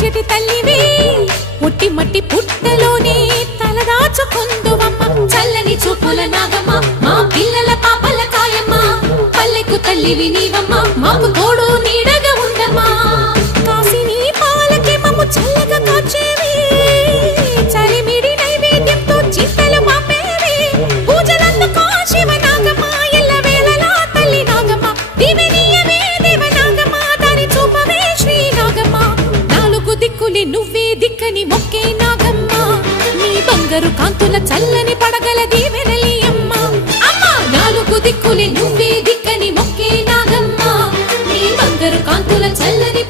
చెటి తల్లివి పుట్టి మట్టి పుట్టలోనే తలదాచుకుందువమ్మ చల్లని చూపుల నాగమ్మ మా పిల్లల పాపల కాయమ్మ పల్లెకు తల్లివి నీవమ్మ మాకు తోడు నీడగా ఉండమ్మా కాసిని పాలకి మమ్ము చల్లగా కాచేవి చలిమిడి నైవేద్యంతో చింతలు మాపేవి పూజలందుకో శివ నాగమ్మ ఎల్ల వేళలా తల్లి నాగమ్మ దివినీయవే దేవ నాగమ్మ దాని చూపవే శ్రీ నాగమ్మ నాలుగు దిక్కులే నువ్వే దిక్కని మొక్కే నాగమ్మ నీ బంగారు కాంతుల చల్లని పడగల దీవెనలి అమ్మ అమ్మ నాలుగు దిక్కులే నువ్వే దిక్కని మొక్కే నాగమ్మ నీ బంగారు కాంతుల చల్లని